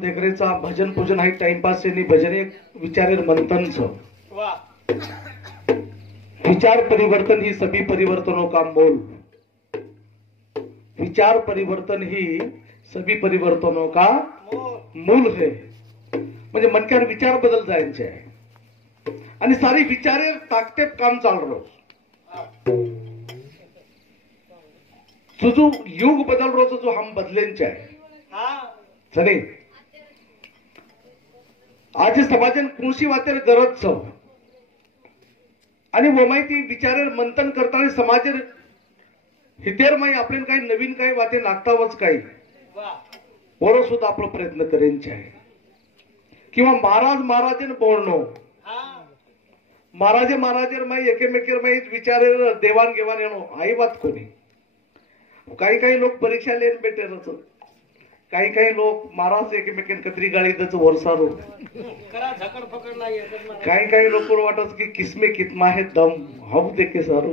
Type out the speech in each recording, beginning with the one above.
देखरेचा भजन पूजन हाई टाइमपास से भजन एक विचारेर मंथन छ विचार परिवर्तन ही सभी परिवर्तनों का मूल। विचार परिवर्तन ही सभी परिवर्तनों का मूल है। म्हणजे मनक्यार विचार बदल जायचे आहे आणि सारी विचारे ताकतेप काम चाल रो जो युग बदल रो जो हम बदलेंचे आहे चले आज समाजन कृषी वातेर गरज छ आणि वो माहिती विचारेर मंथन करताना समाजेर हितेर माई आपल्याला काही नवीन काही वाते नागतावच काही पोरं सुद्धा आपला प्रयत्न करेंचे आहे किंवा महाराजेन बोलणं महाराजेर माई एकेमेकेर माई विचारेर देवाण घेवाण येणो आई बात कोणी काही लोक परीक्षा लेन भेटेरच काही लोक महाराज एकमेकांना कतरी गाळी त्याच वरसारो काही लोक वाटत की किसमे कितमा है दम हम देखे सारो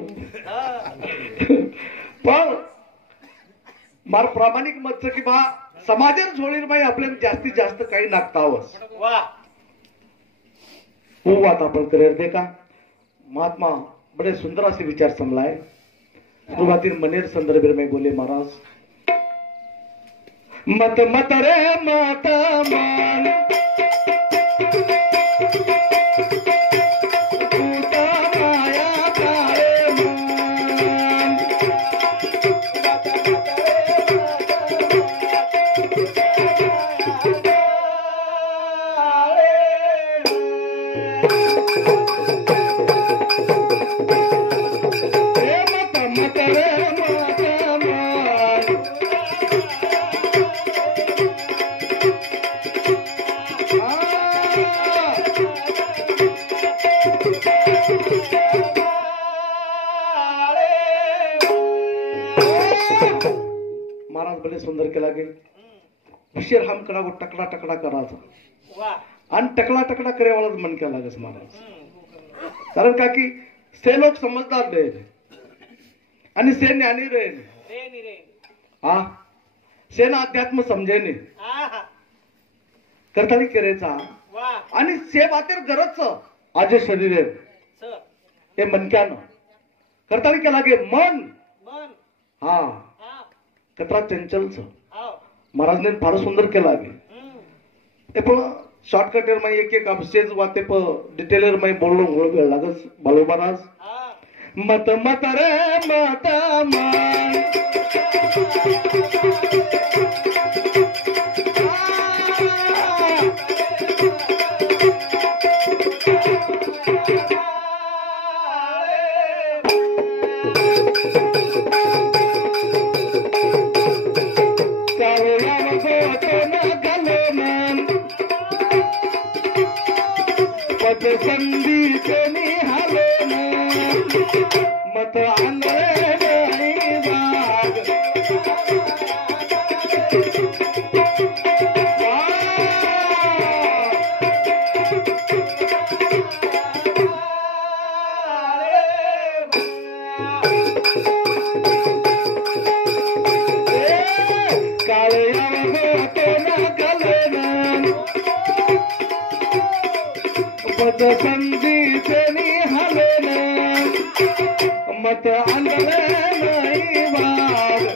पण मार प्रामाणिक मत की बा समाजेर झोळीर बाई आपल्याला जास्तीत जास्त काही नागतावस वो बात आपण करेर देखा महात्मा बड़े सुंदर असे विचार समलाय सुरुवातीर मनेर संदर्भ में बोले महाराज मत मत रे मत मान पूता माया काळे मान मत रे महाराज बड़े सुंदर के लागे विषय हम कड़ा टकड़ा टकड़ा करा था आणि टकड़ा करे वाला मन क्या लागे महाराज कारण का की से लोग समझदार रहे आणि से ज्ञानी रहे हा से ना अध्यात्म समजे ने करतानी करेचा आणि से बातेर गरज आज शरीर ते मनक्यानं करतानी के लागे मन हा कतरा चंचल छ महाराज ने फार सुंदर केला आहे पण शॉर्टकटर में एक अभिषेक वाते प डिटेलर में बोलणं घोळ वेळ लागस बालो महाराज मत मत रे मत मान संदीपनी हलो मत आंधळे नाही बाग संदीपनी हलन मत आंधळे नाही बाग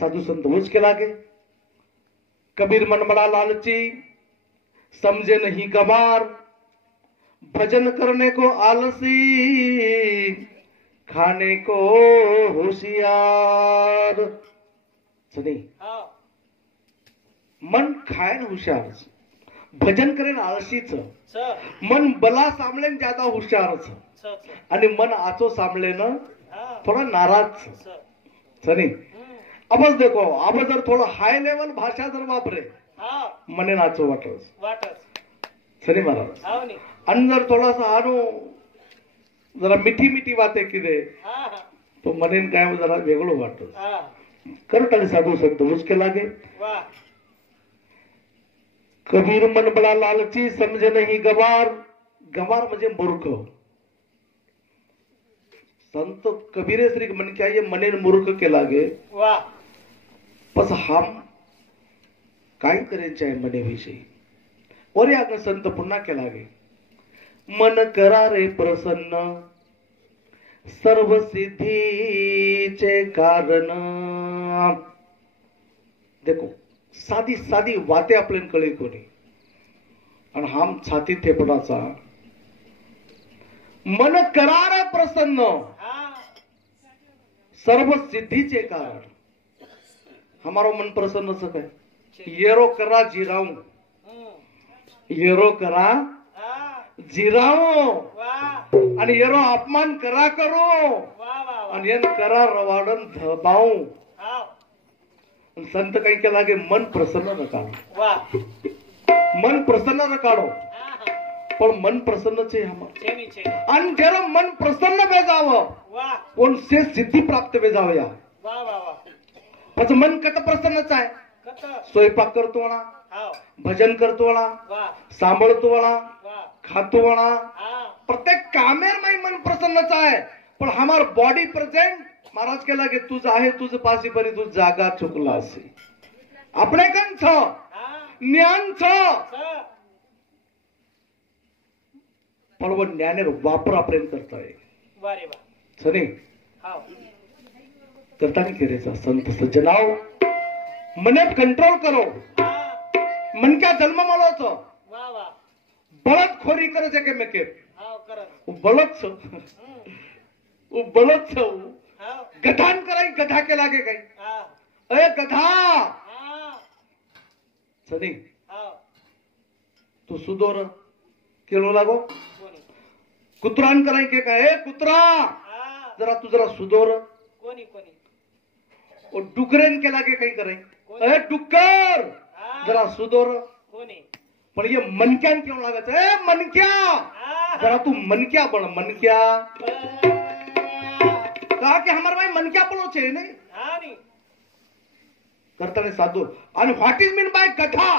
साधु संत होच के लागे कबीर मन बड़ा लालची समझे नहीं गवार भजन करने को आलसी खाने को होशियार सुनी मन खायन हुशार भजन करेन आळशीच मन बला सांभळेन ज्यादा हुशार आणि मन आचो सांभळेन थोडा नाराज सनी अब देखो अब जर थोड़ा हाई लेवल भाषा जर वापरे मने नाचो वाटस सनी महाराज आणि जर थोडासा आनो जरा मिठी मिठी बातें किदे तो मनेन काय जरा वेगळं वाटत करताली साधू संत उसके लागे कबीर मन बड़ा लालची समझे नहीं गवार, गवार म्हणजे मूर्ख। संत कबीरे श्री मन क्या ये मने मूर्ख के लागे बस हम काय करायचे आहे मने विषयी। और या संत पुन्हा के लागे मन करा रे प्रसन्न सर्व सिद्धीचे कारण। देखो साधी साधी वाते आपल्याला कळे कोणी आणि हम छाती थेपडाचा मन करा रे प्रसन्न सर्व सिद्धीचे कारण। हमारो मन प्रसन्न से काय येरो करा जिराऊ, येरो करा जिराऊ आणि येरो अपमान करा करो आणि येन करा रवाडन धबाऊ। संत काही के लागे मन प्रसन्न न काढो, मन प्रसन्न न काढो पण मन प्रसन्न छे हमार आणि जेरो मन प्रसन्न बेजावं कोण से सिद्धी प्राप्त बेजावया। पण मन कत प्रसन्नच आहे, स्वयंपाक करतो ना, भजन करतो ना, सांभाळतो ना, खातो ना, प्रत्येक कामेर में मन प्रसन्नच आहे पण हमार बॉडी प्रेजेंट महाराज के लागे तुझ आहे तुझ पासी परी तू जागा चुकला असे આપણે કન છો જ્ઞાન છો પણ वो ज्ञानेर वापर आपण करताय वारे वा सने हाव करता नहीं करायचा। संत सज्जनाओ मने कंट्रोल करो, मन क्या जन्म मालो छो वा वा बळद खोरी करे છે કે મેકે हाव કરે बळद छो वो बळद छो गधान कराई गधा के लागे काही अरे गधा सनी तू सुदोर केलो लागो कुत्रान कराई के काय कुत्रा जरा तू जरा सुदोर कोणी कोणी ओ डुकरेन के लागे काही कराई अरे डुक्कर जरा सुदोर कोणी पण ये मनक्यान क्यों लागत ए मनक्या जरा तू मनक्या बन मनक्या कहा कि हमारे भाई मन क्या पड़ो छे नहीं हाँ नहीं करता ने साधु आणि व्हाट इज मीन बाय गधा।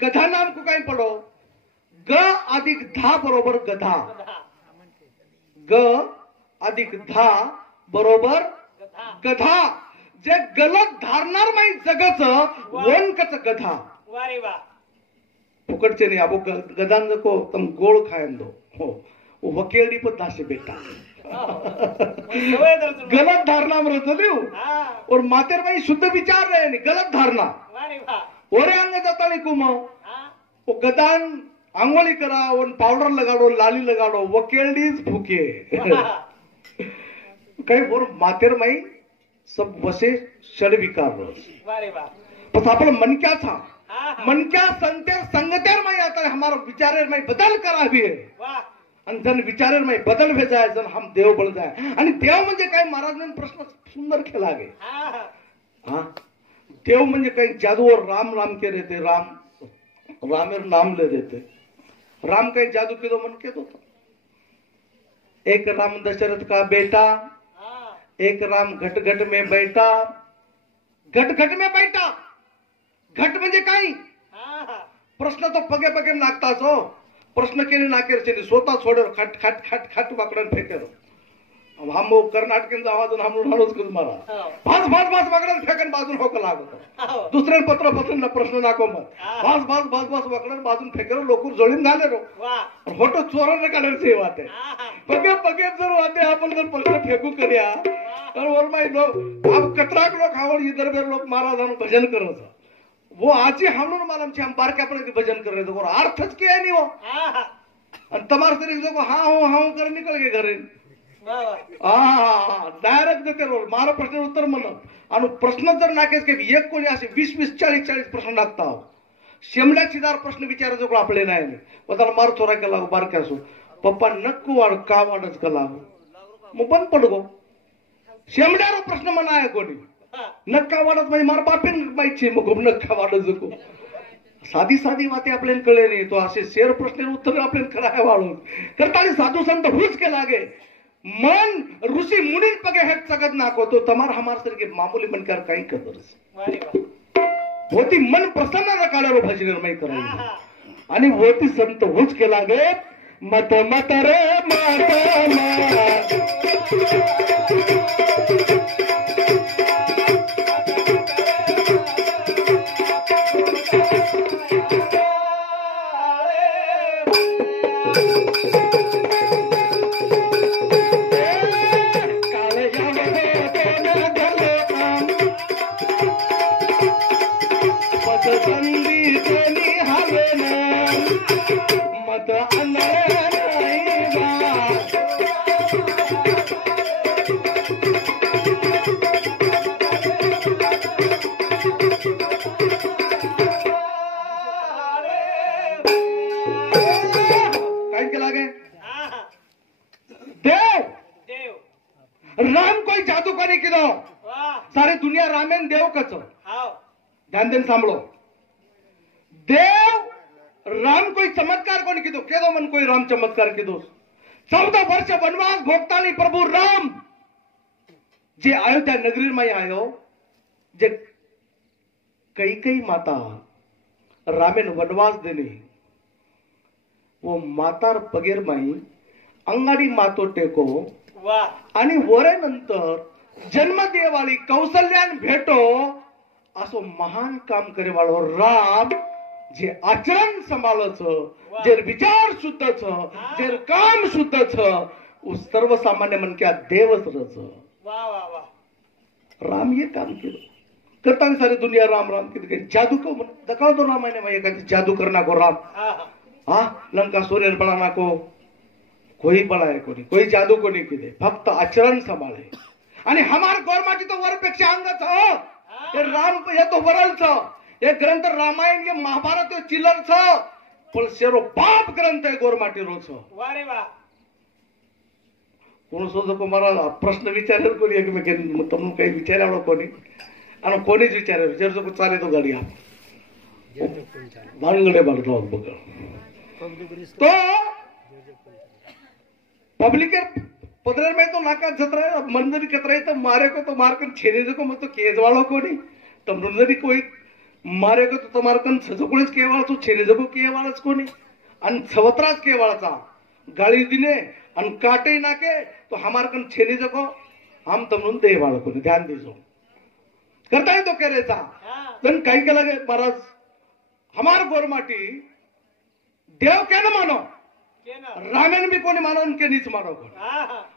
गधा नाम को काही पडो ग अधिक धा बरोबर गधा, ग अधिक धा बरोबर गधा जे गलत धारणार माई जगच वनकच गधा वारे वा फुकटचे नाही आबो गदान को तम गोळ खायन दो हो वकेडी पण दासे बेटा गलत धारणा मृत्यु और मातेर भाई शुद्ध विचार रहे नहीं गलत धारणा और अंग जाता नहीं कुम वो गदान आंगोली करा और पाउडर लगाड़ो लाली लगाड़ो वो केल्डीज भूखे कहीं और मातेर माई सब वसे षड विकार बस अपन मन क्या था मन क्या संतेर संगतेर में आता है हमारा विचारेर में बदल करा भी है आणि जन विचारेर में बदल भेजाय जन हम देव बन जाए आणि देव म्हणजे काय महाराजांनी प्रश्न सुंदर केला गे हाँ देव म्हणजे काय जादू और राम राम के रहते राम रामेर नाम ले देते राम कहीं जादू के दो मन के दो एक राम दशरथ का बेटा एक राम घट घट में बैठा घट घट में बैठा घट म्हणजे काय प्रश्न तो पगे पगे नागताच हो प्रश्न केले नाकेर छे स्वतः छोडर खट खट खट खट वाकडन फेकेर हम वो कर्नाटक आवाज हम हालोच कर मारा भास भास भास वाकडन फेकन बाजून होक लागत दुसरे पत्र पत्र प्रश्न नाको मत भास भास भास भास वाकडन बाजून फेकेर लोकूर जळीन झाले रो फोटो चोरन काढन से वाते पगे पगे जर वाते आपण जर प्रश्न फेकू कर्या तर वर माई लोक अब कतराक लोक आवड इधर बेर लोक महाराजांन भजन करत वो आज ही हम लोग मालूम छे हम बार के अपने भजन कर रहे थे और अर्थ के है नहीं वो और तमार से देखो हाँ कर निकल गए घरे डायरेक्ट देते रो मारो प्रश्न उत्तर मन आणि प्रश्न जर नाकेस के एक कोणी असे 20 40 प्रश्न लागता हो शेमड्या चिदार प्रश्न विचारायचो को आपले नाही पताला मार थोरा केला बार के असो पप्पा नक्कू वाढ का वाढच कला मग बंद पड गो शेमड्यारो प्रश्न मनाय कोणी नक्का वाढत म्हणजे मार बापेन माहिती मग नक्का वाढत जको साधी साधी वाते आपल्याला कळे नाही तो असे शेर प्रश्न उत्तर आपल्याला कराय वाढून करताना साधू संत हुच के लागे मन ऋषि मुनि पगे हेट सकत नाको तो तमार हमार सर के मामूली बनकर कहीं कर होती मन प्रसन्न रकाळरो भजनमय करायला आणि होती संत होच केला गे मत मत रे राम कोई जादू करे किदो सारे दुनिया रामेन देव कचो ध्यान देन सांभळो देव राम कोई चमत्कार कोणी किदो केदो मन कोई राम चमत्कार किदो 14 वर्ष वनवास भोगतानी प्रभु राम जे अयोध्या नगरी में आयो जे कई माता रामेन वनवास देने वो मातार पगेर माई अंगाडी मातो टेको आणि वरे नंतर जन्म देवाळी कौशल्यान भेटो असो महान काम करे वाळो राम जे आचरण संभाळच जे विचार शुद्ध छ जे काम शुद्ध छ उस सर्वसामान्य मन क्या देवच रच राम ये काम केलं करता सारी दुनिया राम राम के जादू को दखाव तो रामायण में एक जादू करना को राम हाँ लंका सूर्य बनाना को कोई बनाए कोई जादू को नहीं किदे फक्त आचरण संभाळे आणि हमार गौरमाची तो वरपेक्षा अंगच हो ये राम ये तो वरल छ ये ग्रंथ रामायण ये महाभारत ये चिलर छ पण शेरो बाप ग्रंथ है गौरमाटी रो छ वारे वाह कोण सोजो को मारा प्रश्न विचारेल कोणी एक में तुम काही विचारावलो कोणी आणि कोणीच विचारे विचारतो को चाले तो गाडी भानगडे बाळतो बघ तो पब्लिक पदर में तो नाका जतरा मंदिर कतरा तो मारे को तो मारकन छेने को मत तो केज वालो कोनी तम रुंदरी कोई मारे को तो मारकन सजकुळच केवाळ तो छेने को केवाळच कोनी अन छवत्राच केवाळचा गाळी दिने अन काटे नाके तो हमारकन छेने को हम तमरुन दे वालो कोनी ध्यान दीजो करता है तो करेचा तन काही केला गे महाराज हमार गोरमाटी देव केन मानो रामेन भी कोणी मानो उनके नीच मानो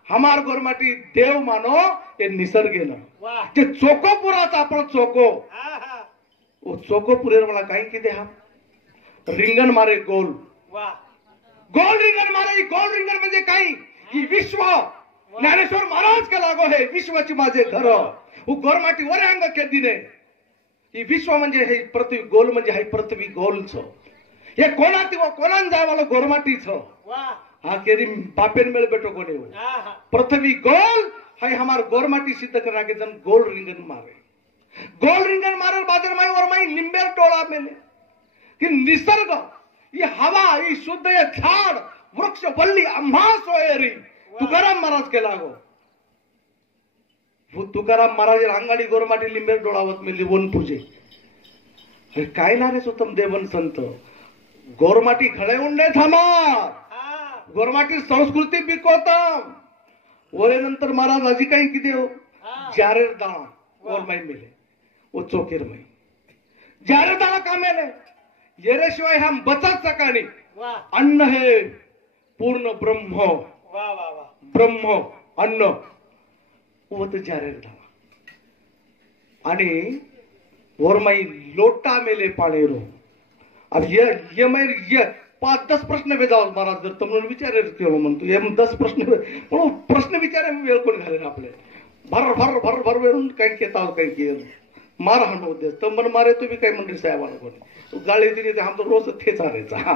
हमार गोरमाटी देव मानो ये निसर्गेन ते चोको पुराचा आपण चोको वो चोको पुरेर मला काही किदे हा रिंगण मारे गोल गोल रिंगण मारे गोल रिंगण म्हणजे काही ही विश्व ज्ञानेश्वर महाराज के लागो है विश्वाची माझे घर वो गोरमाटी वर अंग के दिने ही विश्व म्हणजे हे पृथ्वी गोल म्हणजे हे पृथ्वी गोल छ ये कोणाती वो कोणान जावालो गोरमाटी छ हा केरी बापेन मेळ बेटो कोणी पृथ्वी गोल है हमार गोरमाटी सिद्ध करना के जन गोल रिंगण मारे बादर माई और माई निंबेर टोळा मेले कि निसर्ग ये हवा ये शुद्ध ये झाड वृक्ष वल्ली आम्हा सोयरी तुकाराम महाराज के लागो वो तुकाराम महाराज अंगाडी गोरमाटी लिंबेर डोळावत मिली वन पूजे अरे काय ना रे सोतम देवन संत गोरमाटी खळे उंडे थांबार गोरमाटी संस्कृती बिकोतम वरे नंतर महाराज अजी काही किती हो जारेर दाणा और माई मिले वो चोकीर माई जारेर दाणा का मेले येरे शिवाय हम बचत सकाणी अन्न है पूर्ण ब्रह्म ब्रह्म अन्न वो तो जारेर दाणा आणि वरमाई लोटा मेले पाणेरो अब ये मैं ये 5-10 प्रश्न वेजाव महाराज जर तुम्हाला विचारे म्हणतो ये 10 प्रश्न विचारे वेळ कोण घालेन आपले भर भर भर भर वेळून काही केताव काही के मार हाणो दे तमन मारे तुम्ही काही मंडळी साहेबांना कोणी तो गाळी दिली ते आमचं रोज ठेचारेचा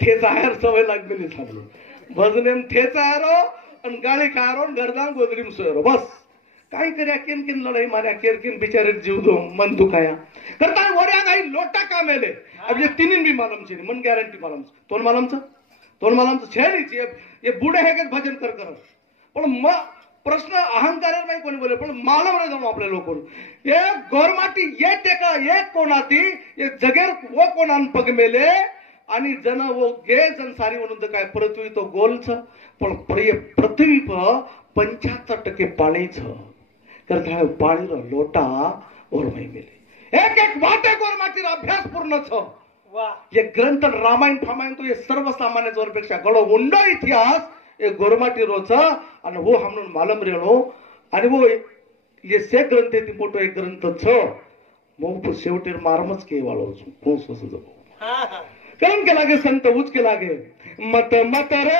ठेचायर सवय लागलेली थांबलो भजनेम ठेचारो आणि गाळी खारो घरदान गोदरीम सोयरो बस काही कर्या केन लढाई मार्या केरकिन बिचारे जीव दो मन दुखाया करता वऱ्या काही लोटा कामेले अब ये तीन भी मालूम छे मन गारंटी मालूम तोन मालूम छे नहीं ये बूढ़े है के भजन कर पण मग प्रश्न अहंकार माहिती कोणी बोले पण मला म्हणे जाऊ आपल्या लोक हे गोरमाटी ये टेका एक कोणाती ये जगेर वो कोणान पग मेले आणि जन वो गे जन सारी म्हणून काय पृथ्वी तो गोलच पण पृथ्वी 75% पाणीच करता पाणी लोटा और मही मेले एक एक वाटे गोरमाटीर अभ्यास पूर्ण छ ये ग्रंथ रामायण फामायण तो ये सर्वसामान्य जोरपेक्षा गळो उंडो इतिहास ये गोरमाटी रोच आणि वो हमन मालूम रेणो आणि वो ये से ग्रंथ ती मोठो एक ग्रंथ छ मग शेवटी मारमच के वाळो कोण सोस जबो कलम के लागे संत उच के लागे मत मत रे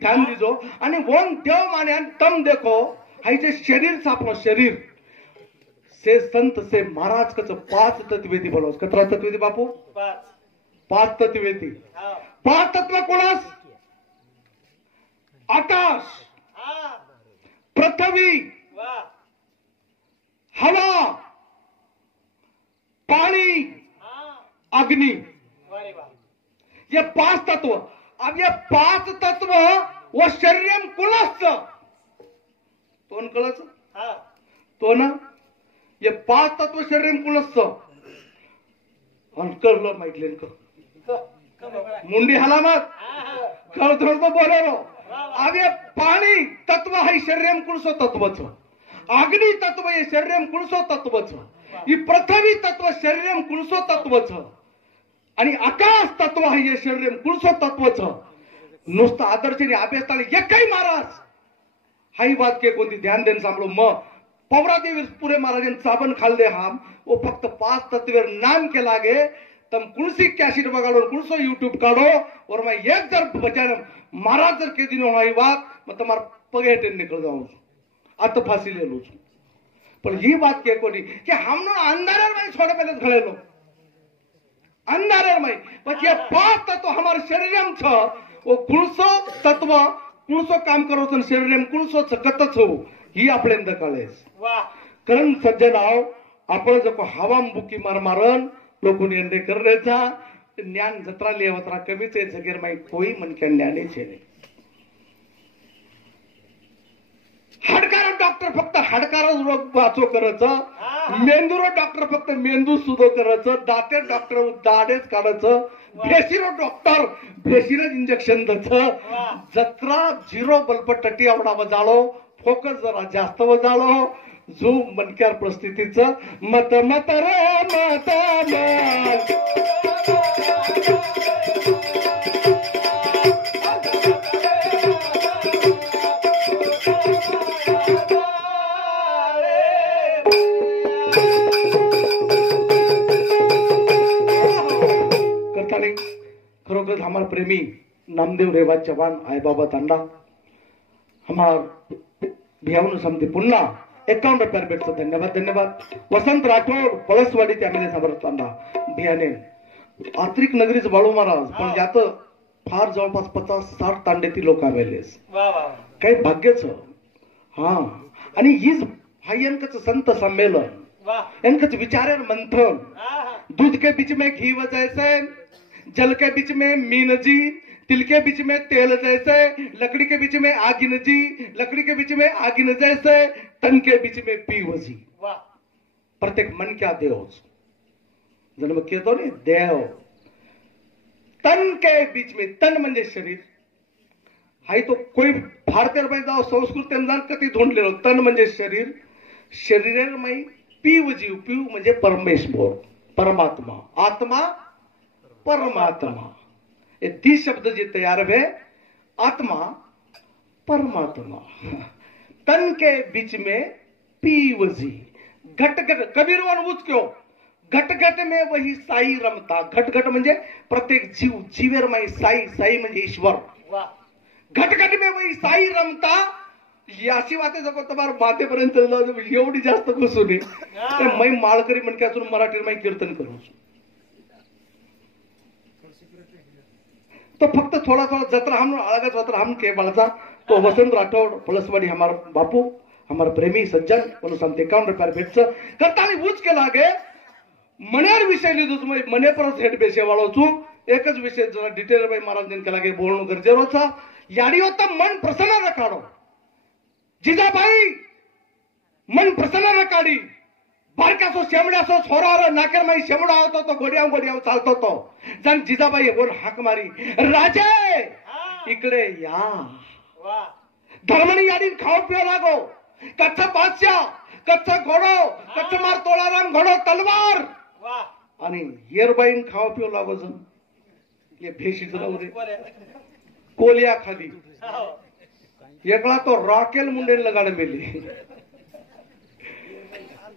ध्यान दीजो आणि वन देव माने तम देखो हाई जे शरीर सापलो शरीर से संत से महाराज कच 5 तत्वेती बोलोस कतरा तत्वेती बापू 5 तत्वेती 5 तत्व कोणास आकाश पृथ्वी हवा पानी अग्नि ये 5 तत्व अब ये 5 तत्व वो शरीरम कुलच तोन कळच तो ना ये 5 तत्व शरीरम कुलच कळलं माहितलेन का मुंडी हाला मत कळ थोड बोलेलो अब ये पाणी तत्व है शरीरम कुलसो तत्वच अग्नि तत्व ये शरीरम कुलसो तत्वच ये पृथ्वी तत्व शरीरम कुलसो तत्वच आणि आकाश तत्व आहे हे शरीर कुलसो तत्वच नुसतं आदर्शने अभ्यास एकही महाराज हाई बात के कोणती ध्यान देन सांभळो मग पवरादेवी पुरे महाराजन चाबन खाल दे हम वो फक्त 5 तत्वेर नाम के लागे तम कुलसी कैसेट बगाड़ो कुलसो यूट्यूब काढो और मैं एक जर बचान महाराज जर के दिन होई बात मैं तुम्हार पगे टेन निकल जाऊं आता फांसी ले लूं पर ये बात के कोनी कि हमनो अंधारे में छोड़े पहले खड़ेलो अंधारे में પછી 5 तत्व हमारे शरीरम छ वो कुलसो तत्व कुलसो काम करो तो शरीरम कुलसो सकतच हो ही आपल्याला कळेस वाह कारण सज्जनाव आपण जको हवाम बुकी मारमारन लोकोनी अंडे करण्याचा ज्ञान जत्रा लेवत्रा कमीच आहे जगेर माई कोई मनके ज्ञानी छे नाही हाडकार डॉक्टर फक्त हाडकार रोग वाचो करायचं मेंदूरो डॉक्टर फक्त मेंदू सुधो करायचं दाते डॉक्टर दाडेच काढायचं भेशीरो डॉक्टर भेशीरच इंजेक्शन द्यायचं जत्रा 0 बल्पटटी आवडा वजाळो फोकस जरा जास्त वजाळो जो मनक्यार परिस्थितीचं मत मत रे मत खरोखर हमारे प्रेमी नामदेव रेवा चव्हाण आई बाबा तांडा हमार भियावनु समती पुन्हा 51 रुपये भेटतो धन्यवाद धन्यवाद वसंत राठोड पळसवाडी त्यामध्ये समर्थ तांडा भियाने आत्रिक नगरीच बाळू महाराज पण यात फार जवळपास 50-60 तांडेती लोक आलेलेस काही भाग्यच हा आणि हीच हायंकच संत संमेलन यांकच विचार मंथन दूध के बीच में घी जैसे जल के बीच में मीन जी तिल के बीच में तेल जैसे लकड़ी के बीच में आगिन जी लकड़ी के बीच में आगिन जैसे तन के बीच में पीव जी प्रत्येक मन क्या देव जन्म कहतो नहीं देव तन के बीच में तन म्हणजे शरीर हाई तो कोई भारतीय जाओ संस्कृत कधी धोंडलेलो तन म्हणजे शरीर शरीर में पीव जीव पीव म्हणजे परमेश्वर परमात्मा आत्मा परमात्मा ये 30 शब्द जे तैयार हुए आत्मा परमात्मा, तन के बीच में पीवजी, घट घट कबीर वन उच क्यों, घट घट में वही साई रमता. घट घट म्हणजे प्रत्येक जीव, जीवेर माई साई, साई म्हणजे ईश्वर. घट घट में वही साई रमता. याची वाते जको तुम्हाला मातेपर्यंत एवढी जास्त घुसू नये. मै माळकरी म्हणके अजून मराठी माई कीर्तन करू. तो फक्त थोड़ा थोड़ा जत्रा हम अलग जत्रा हम के बाळचा तो वसंत राठौड़ पलसवाड़ी हमारा बापू, हमारा प्रेमी सज्जन बोलो संत 51 रुपया भेटच करतानी बूझ के लागे मनेर विषय लीधो तुम्ही मने परत हेड बेसे वाळो छु. एकच विषय जरा डिटेल भाई महाराज दिन के लागे बोलणं गरजेचं छ. याडी होता मन प्रसन्न रखाडो. जिजाबाई मन प्रसन्न रखाडी. बारकासो शेमड्यासो छोरारो नाकेर माई शेमडा होतो तो गोड्याव गोड्याव चालतो तो. जण जिजाबाई बोल हाक मारी, राजे इकडे या. धर्मणी यादी खाओ पिओ लागो. कच्चा बादशाह, कच्चा घोडो, कच्चा मार तोळाराम घोडो तलवार आणि येरबाईन खाओ पिओ लागो. जण हे भेशीच नवरे कोलिया खाली एकला तो रॉकेल मुंडे लगाड मेली.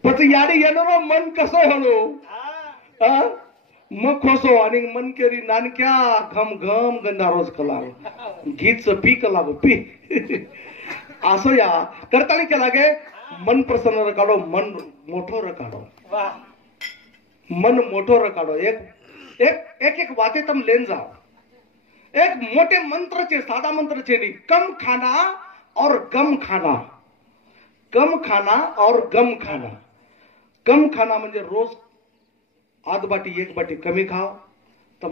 પછી યાડી એનો મન કસો હણો મખોસો અને મન કેરી નાનક્યા ઘમ ઘમ ગંધારોજ કલાવ ગીત પી કલાવ પી આસો या करतानी के लागे मन प्रसन्न रकाडो, मन मोठो रकाडो. मन मोठो रकाडो. एक एक वाते तम लेन जाओ. एक मोठे मंत्र छे, सादा मंत्र छे नहीं. कम खाना और गम खाना, कम खाना और गम खाना. कम खाना म्हणजे रोज आध बाटी एक बाटी कमी खाव तर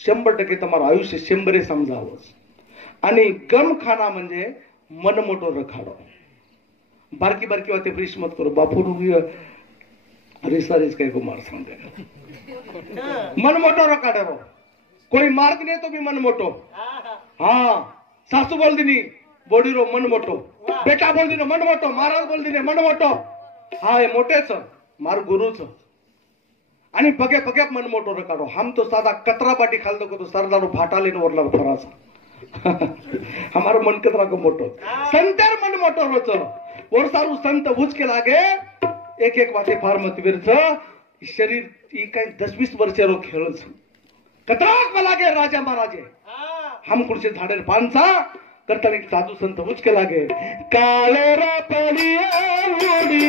100% તમારું આયુષ્ય 100 સમજાવos. आणि गम खाना म्हणजे मन मोठो रखाडो. बारकी बारकी वाते ब्रिश मत करो बापू रिसारीज काही कुमार सांगे. मन मोठो रखाडो. कोई मार्ग नहीं तो भी मन मोटो. हाँ सासू बोल दिनी बोडी रो मन मोटो, बेटा बोल दिनो मन मोटो, महाराज बोल दिने मन मोटो. हाँ हे मोठेच मार गुरुच आणि बगे बगे मन मोटो रकाडो. हम तो साधा कतरा बाटी खालतो को तो सरदारो फाटाले न वरला फरासा. हमारो मन कतरा को मोटो संतर मन मोटो रोच. और सारू संत बुझ के लागे एक एक वाते फार मतवीरच शरीर ई काही 10-20 वर्षे रो खेळच कतराक लागे राजा महाराजे. हम कुठचे झाडे पानसा करताना साधू संत बुझ के लागे काले रा पडिया उडी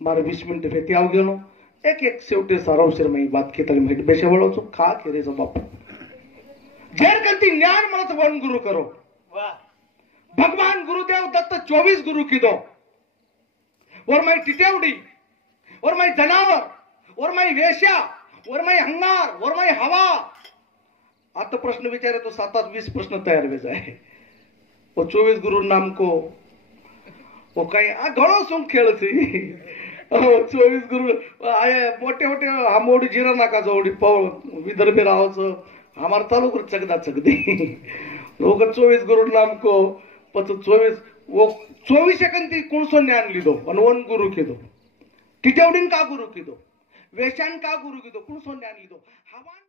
मारे 20 मिनिट भेटी आव गेलो. एक एक शेवटे सारांशर मी बात केतली माहिती बेशे वळोचो खा केरे जो बाप जेर कंती ज्ञान मलत वन गुरु करो. भगवान गुरुदेव दत्त 24 गुरु कीदो. और मैं टिटेवडी और मैं जनावर और मैं वेश्या और मैं हंगार और मैं हवा. आता प्रश्न विचारे तो 7-20 प्रश्न तैयार हो जाए. वो 24 गुरु नाम को वो कहीं घणो सुख खेल थी. 24 गुरु आये मोटे मोटे हमोडी जीरा नाका जोडी पव विदर्भे रावच हमार चालू कर चगदा चगदी. लोग 24 गुरु नाम को पच 24 वो 24 सेकंड ती कुण सोन्ने आणली दो पण वन गुरु किदो टिटेवडीन का गुरु किदो वेशान का गुरु किदो कुण सोन्ने आणली दो हवा